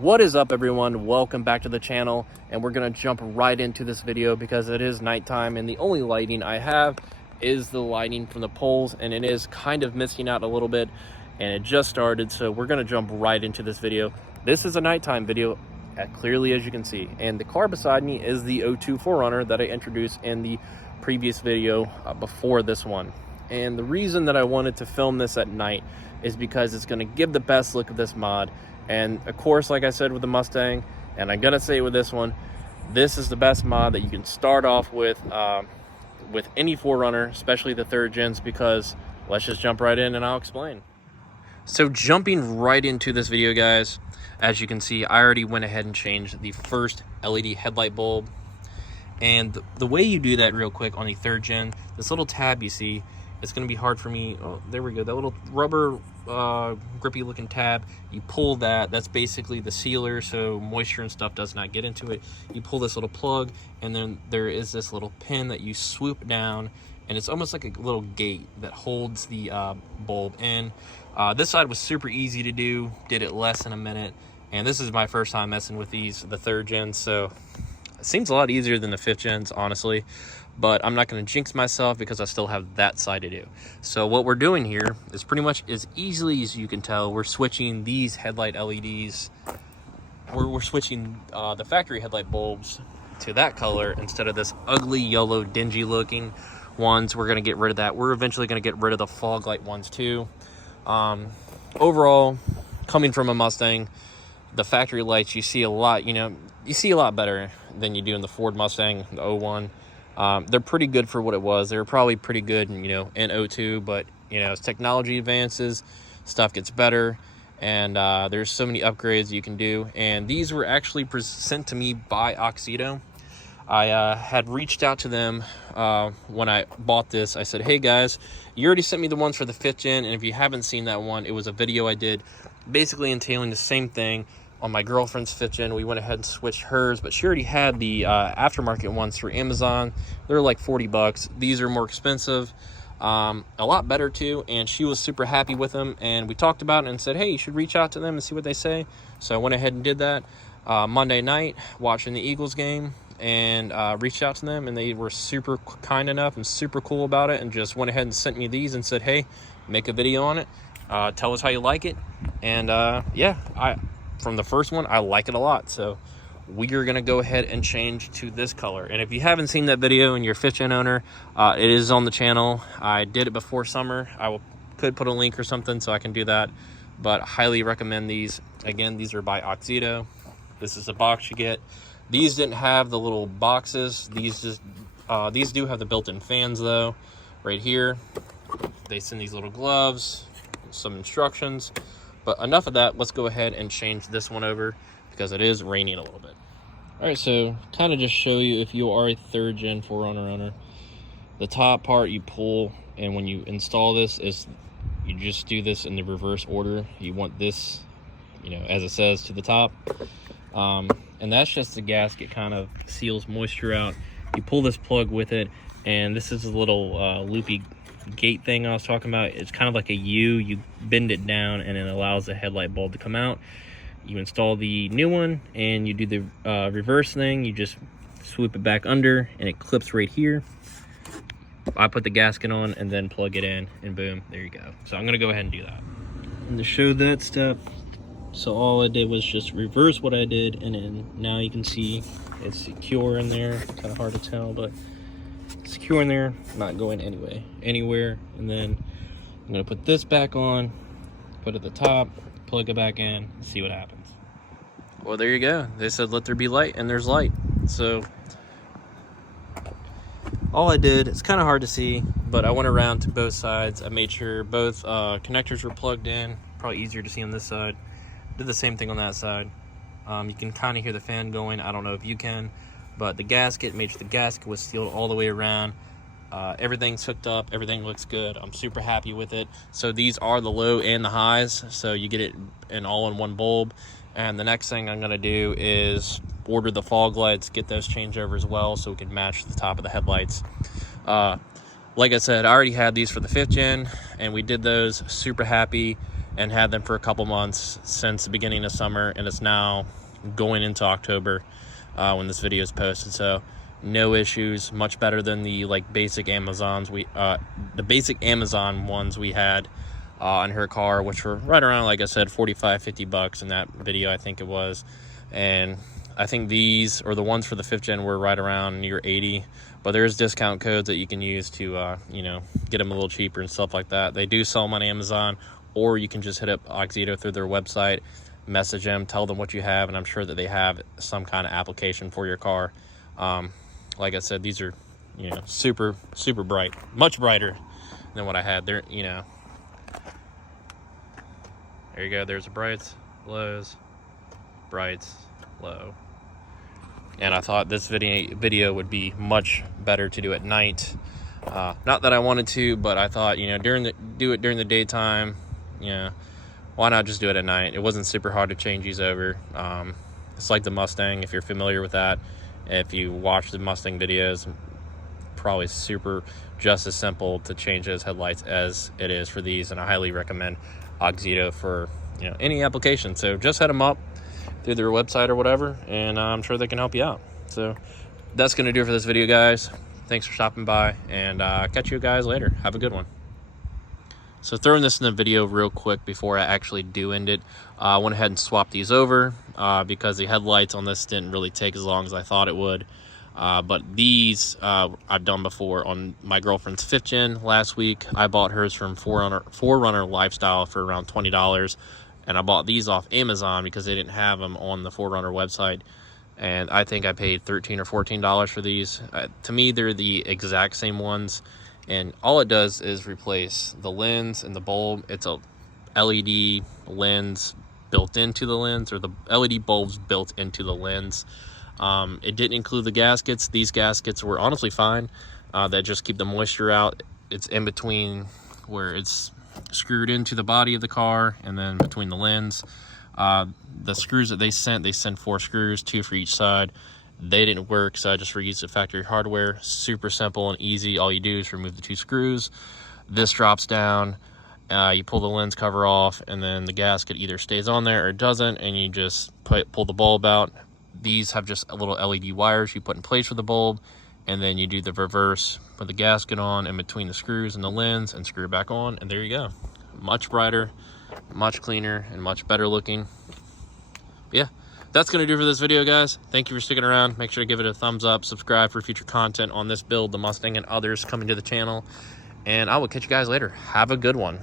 What is up, everyone? Welcome back to the channel, and we're gonna jump right into this video because it is nighttime and the only lighting I have is the lighting from the poles, and it is kind of missing out a little bit, and it just started, so we're gonna jump right into this video. This is a nighttime video, clearly as you can see, and the car beside me is the 02 4Runner that I introduced in the previous video before this one. And the reason that I wanted to film this at night is because it's going to give the best look of this mod. And of course, like I said with the Mustang, and I'm gonna say with this one, this is the best mod that you can start off with any 4Runner, especially the third gens, because let's just jump right in and I'll explain. So jumping right into this video, guys, as you can see, I already went ahead and changed the first LED headlight bulb. And the way you do that real quick on the third gen, this little tab you see, it's going to be hard for me. Oh, there we go. That little rubber grippy looking tab, you pull that. That's basically the sealer, so moisture and stuff does not get into it. You pull this little plug, and then there is this little pin that you swoop down, and it's almost like a little gate that holds the bulb in. This side was super easy to do, did it less than a minute, and this is my first time messing with the third gen, so it seems a lot easier than the fifth gens, honestly. But I'm not going to jinx myself because I still have that side to do. So what we're doing here is pretty much as easily as you can tell, we're switching these headlight LEDs. We're switching the factory headlight bulbs to that color instead of this ugly yellow dingy looking ones. We're going to get rid of that. We're eventually going to get rid of the fog light ones too. Overall, coming from a Mustang, the factory lights, you see a lot, you see a lot better than you do in the Ford Mustang, the 01. They're pretty good for what it was. They were probably pretty good in 02, but as technology advances, stuff gets better, and there's so many upgrades you can do. And these were actually sent to me by Auxito. I had reached out to them when I bought this. I said, hey guys, you already sent me the ones for the 5th gen, and if you haven't seen that one, it was a video I did basically entailing the same thing on my girlfriend's 5th gen. We went ahead and switched hers, but she already had the aftermarket ones through Amazon. They're like 40 bucks. These are more expensive, a lot better too, and she was super happy with them, and we talked about it and said, hey, you should reach out to them and see what they say. So I went ahead and did that Monday night watching the Eagles game, and reached out to them, and they were super kind enough and super cool about it, and just went ahead and sent me these and said, hey, make a video on it, tell us how you like it. And yeah, from the first one, I like it a lot. So we are going to go ahead and change to this color. And if you haven't seen that video and you're a 5th gen owner, it is on the channel. I did it before summer. Could put a link or something so I can do that, but I highly recommend these. Again, these are by Auxito. This is the box you get. These didn't have the little boxes. These do have the built-in fans though. Right here, they send these little gloves, some instructions. But enough of that, let's go ahead and change this one over because it is raining a little bit. All right, so kind of just show you if you are a 3rd gen 4Runner owner, the top part you pull, and when you install this, you just do this in the reverse order. You want this, as it says, to the top. And that's just the gasket, kind of seals moisture out. You pull this plug with it, and this is a little loopy gate thing I was talking about. It's kind of like a U. You bend it down and it allows the headlight bulb to come out. You install the new one and you do the reverse thing. You just swoop it back under and it clips right here. I put the gasket on and then plug it in, and boom, there you go. So I'm gonna go ahead and do that. And to show that step, so all I did was just reverse what I did, and then now you can see it's secure in there. It's kind of hard to tell, but secure in there, not going anywhere. And then I'm gonna put this back on, put it at the top, plug it back in, see what happens. Well, there you go. They said let there be light, and there's light. So all I did, it's kind of hard to see, but I went around to both sides. I made sure both connectors were plugged in. Probably easier to see on this side. Did the same thing on that side. You can kind of hear the fan going. I don't know if you can, but the gasket, made sure the gasket was sealed all the way around. Everything's hooked up. Everything looks good. I'm super happy with it. So these are the low and the highs, so you get it in all in one bulb. And the next thing I'm going to do is order the fog lights, get those changed over as well so we can match the top of the headlights. Like I said, I already had these for the 5th gen, and we did those. Super happy. and had them for a couple months since the beginning of summer, and it's now going into October when this video is posted. So no issues, much better than the basic Amazon ones we had on her car, which were right around, like I said, $45-50 in that video, I think it was. And I think these, or the ones for the 5th gen, were right around near 80, but there's discount codes that you can use to get them a little cheaper and stuff like that. They do sell them on Amazon, or you can just hit up Auxito through their website, message them, tell them what you have, and I'm sure that they have some kind of application for your car. Like I said, these are super bright, much brighter than what I had there. There you go, there's the brights, lows, brights, low. And I thought this video would be much better to do at night. Not that I wanted to, but I thought, do it during the daytime. Why not just do it at night? It wasn't super hard to change these over. It's like the Mustang, if you're familiar with that. If you watch the Mustang videos, probably just as simple to change those headlights as it is for these. And I highly recommend Auxito for any application. So just head them up through their website or whatever, and I'm sure they can help you out. So that's going to do it for this video, guys. Thanks for stopping by, and catch you guys later. Have a good one. So throwing this in the video real quick before I actually do end it, I went ahead and swapped these over because the headlights on this didn't really take as long as I thought it would. But these I've done before on my girlfriend's 5th gen last week. I bought hers from 4Runner Lifestyle for around $20. And I bought these off Amazon because they didn't have them on the 4Runner website. And I think I paid $13 or $14 for these. To me, they're the exact same ones. And all it does is replace the lens and the bulb. It's a LED lens built into the lens, or the LED bulbs built into the lens. It didn't include the gaskets. These gaskets were honestly fine. That just keep the moisture out. It's in between where it's screwed into the body of the car and then between the lens. The screws that they sent 4 screws, 2 for each side. They didn't work, so I just reused the factory hardware. Super simple and easy. All you do is remove the 2 screws. This drops down. You pull the lens cover off, and then the gasket either stays on there or it doesn't, and you just pull the bulb out. These have just a little LED wires you put in place for the bulb, and then you do the reverse, put the gasket on in between the screws and the lens, and screw it back on, and there you go. Much brighter, much cleaner, and much better looking. But yeah, that's going to do for this video, guys. Thank you for sticking around. Make sure to give it a thumbs up, subscribe for future content on this build, the Mustang, and others coming to the channel. And I will catch you guys later. Have a good one.